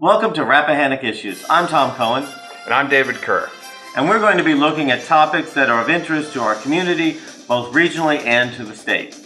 Welcome to Rappahannock Issues. I'm Tom Cohen. And I'm David Kerr. And we're going to be looking at topics that are of interest to our community, both regionally and to the state.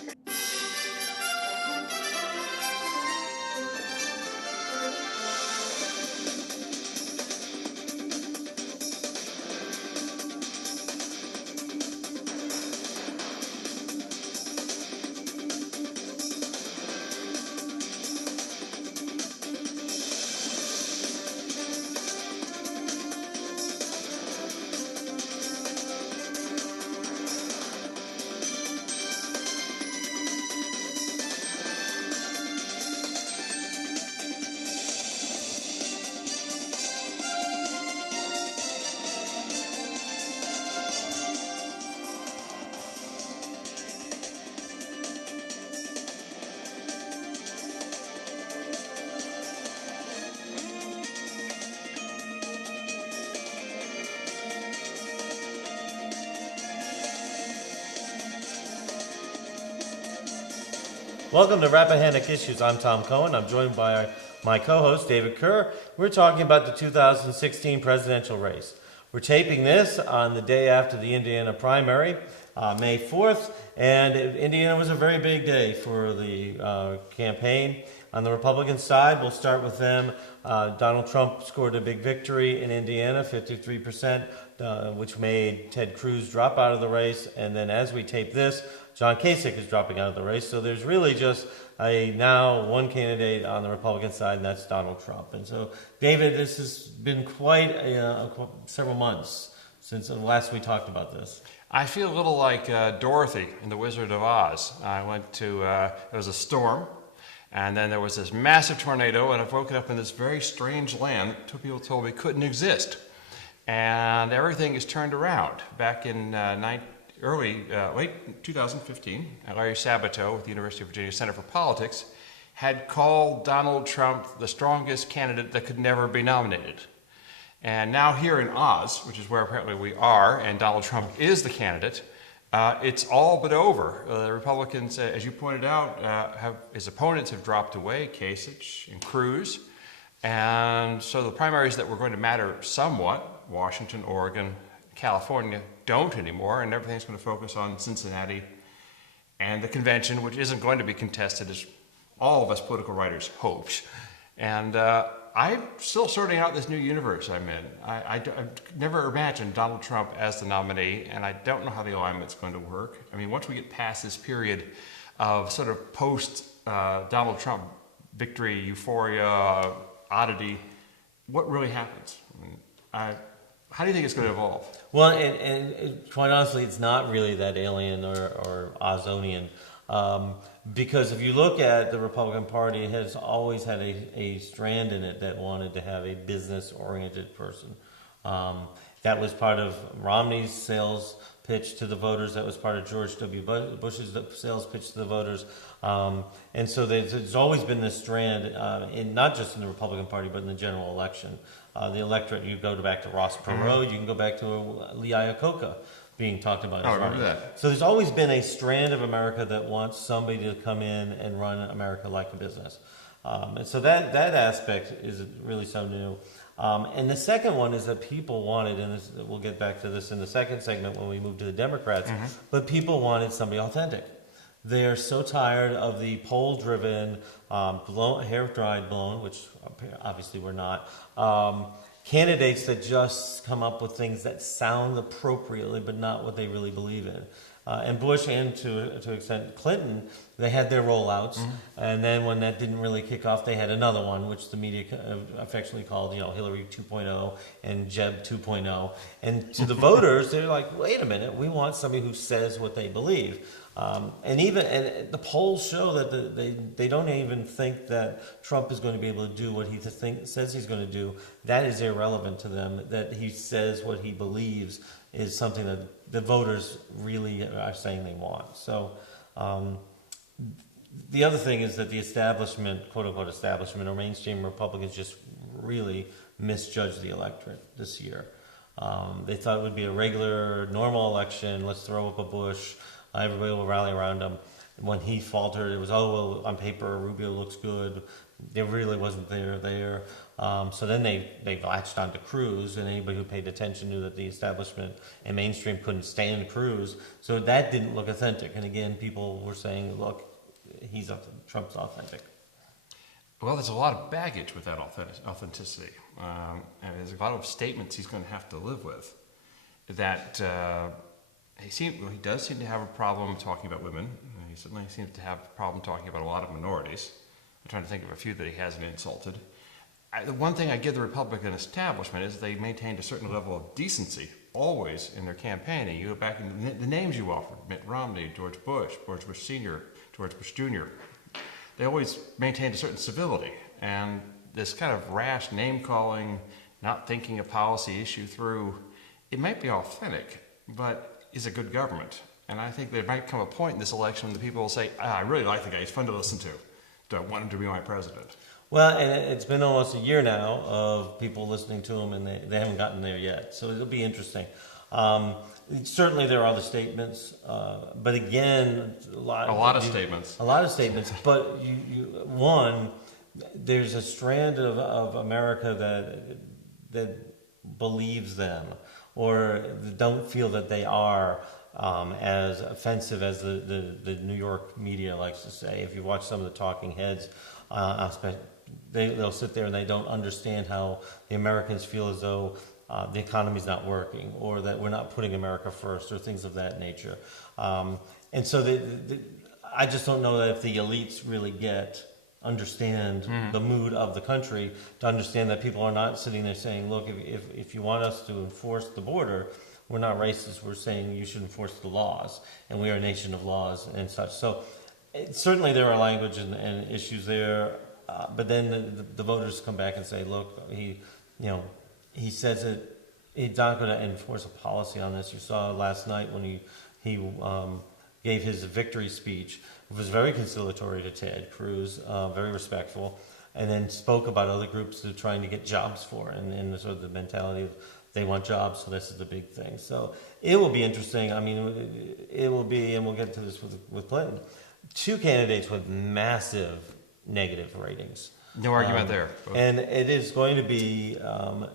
Welcome to Rappahannock Issues. I'm Tom Cohen. I'm joined by my co-host, David Kerr. We're talking about the 2016 presidential race. We're taping this on the day after the Indiana primary, May 4th, and Indiana was a very big day for the campaign. On the Republican side, we'll start with them. Donald Trump scored a big victory in Indiana, 53%, which made Ted Cruz drop out of the race. And then as we tape this, John Kasich is dropping out of the race. So there's really just now one candidate on the Republican side, and that's Donald Trump. And so, David, this has been quite several months since last we talked about this. I feel a little like Dorothy in The Wizard of Oz. I went to, there was a storm, and then there was this massive tornado, and I've woken up in this very strange land two people told me couldn't exist. And everything is turned around. Back in late 2015, Larry Sabato with the University of Virginia Center for Politics had called Donald Trump the strongest candidate that could never be nominated. And now here in Oz, which is where apparently we are, and Donald Trump is the candidate, it's all but over. The Republicans, as you pointed out, his opponents have dropped away, Kasich and Cruz. And so the primaries that were going to matter somewhat, Washington, Oregon, California, don't anymore, and everything's going to focus on Cincinnati and the convention, which isn't going to be contested as all of us political writers hoped. And I'm still sorting out this new universe I'm in. I've never imagined Donald Trump as the nominee, and I don't know how the alignment's going to work. I mean, once we get past this period of sort of post-Donald Trump victory, euphoria, oddity, what really happens? I mean, how do you think it's going to evolve? Well, and quite honestly, it's not really that alien or Ozonian. Because if you look at the Republican Party, it has always had a strand in it that wanted to have a business-oriented person. That was part of Romney's sales pitch to the voters. That was part of George W. Bush's sales pitch to the voters. And so there's always been this strand, not just in the Republican Party, but in the general election. The electorate, you go back to Ross Perot, you can go back to Lee Iacocca being talked about. I remember that. So there's always been a strand of America that wants somebody to come in and run America like a business. And so that aspect is really so new. And the second one is that people wanted, and we'll get back to this in the second segment when we move to the Democrats, but people wanted somebody authentic. They are so tired of the poll-driven, hair-dried blown, which obviously we're not, candidates that just come up with things that sound appropriately but not what they really believe in. And Bush and to an extent Clinton, they had their rollouts, and then when that didn't really kick off, they had another one, which the media affectionately called, Hillary 2.0 and Jeb 2.0. And to the voters, they're like, wait a minute, we want somebody who says what they believe. And the polls show that they don't even think that Trump is going to be able to do what he says he's going to do. That is irrelevant to them. That he says what he believes is something that the voters really are saying they want. So the other thing is that the establishment, quote-unquote establishment, or mainstream Republicans just really misjudged the electorate this year. They thought it would be a regular, normal election. Let's throw up a Bush. Everybody will rally around him. when he faltered, it was, oh, well, on paper, Rubio looks good. There really wasn't there. So then they latched onto Cruz, and anybody who paid attention knew that the establishment and mainstream couldn't stand Cruz. So that didn't look authentic. And again, people were saying, look, Trump's authentic. Well, there's a lot of baggage with that authenticity. And there's a lot of statements he's going to have to live with. That he does seem to have a problem talking about women. He certainly seems to have a problem talking about a lot of minorities. I'm trying to think of a few that he hasn't insulted. The one thing I give the Republican establishment is they maintained a certain level of decency always in their campaigning. You go back in the names you offered, Mitt Romney, George Bush Sr., George Bush Jr., they always maintained a certain civility. And this kind of rash name-calling, not thinking a policy issue through, it might be authentic, but is a good government. And I think there might come a point in this election when the people will say, I really like the guy, he's fun to listen to. Do I want him to be my president? Well, and it's been almost a year now of people listening to him, and they haven't gotten there yet. So it'll be interesting. Certainly there are other statements, but again, a lot of statements. But there's a strand of America that believes them, or don't feel that they are as offensive as the New York media likes to say. If you watch some of the talking heads, they'll sit there and they don't understand how the Americans feel as though the economy's not working, or that we're not putting America first, or things of that nature. And so I just don't know that if the elites really understand the mood of the country, to understand that people are not sitting there saying, look, if you want us to enforce the border, we're not racist, we're saying you should enforce the laws, and we are a nation of laws and such. So certainly there are language and issues there, but then the voters come back and say, look, he says that he's not going to enforce a policy on this. You saw last night when he gave his victory speech. It was very conciliatory to Ted Cruz, very respectful, and then spoke about other groups they're trying to get jobs for, and sort of the mentality of they want jobs, so this is the big thing. So it will be interesting. I mean, it will be, and we'll get to this with Clinton, two candidates with massive negative ratings. No argument there. And it is going to be, and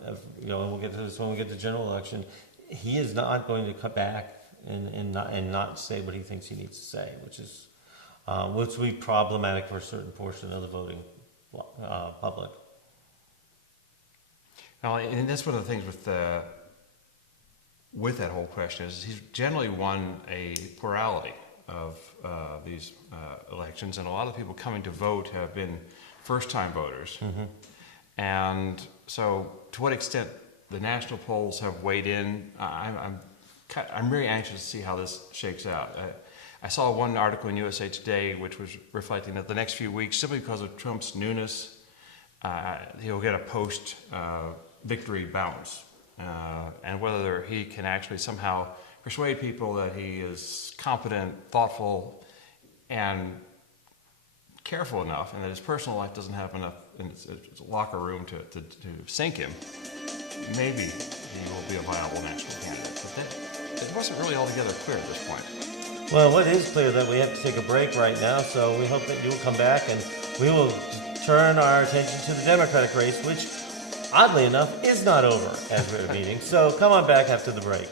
we'll get to this when we get to the general election. He is not going to cut back and not say what he thinks he needs to say, which will be problematic for a certain portion of the voting public. Now, and that's one of the things with that whole question is he's generally won a plurality of these elections, and a lot of the people coming to vote have been first-time voters. Mm-hmm. And so, to what extent the national polls have weighed in, I'm very anxious to see how this shakes out. I saw one article in USA Today which was reflecting that the next few weeks, simply because of Trump's newness, he'll get a post-victory bounce. And whether he can actually somehow persuade people that he is competent, thoughtful, and careful enough, and that his personal life doesn't have enough in its locker room to sink him, maybe he will be a viable national candidate. But it wasn't really altogether clear at this point. Well, what is clear that we have to take a break right now, so we hope that you will come back and we will turn our attention to the Democratic race, which, oddly enough, is not over as we're meeting. So come on back after the break.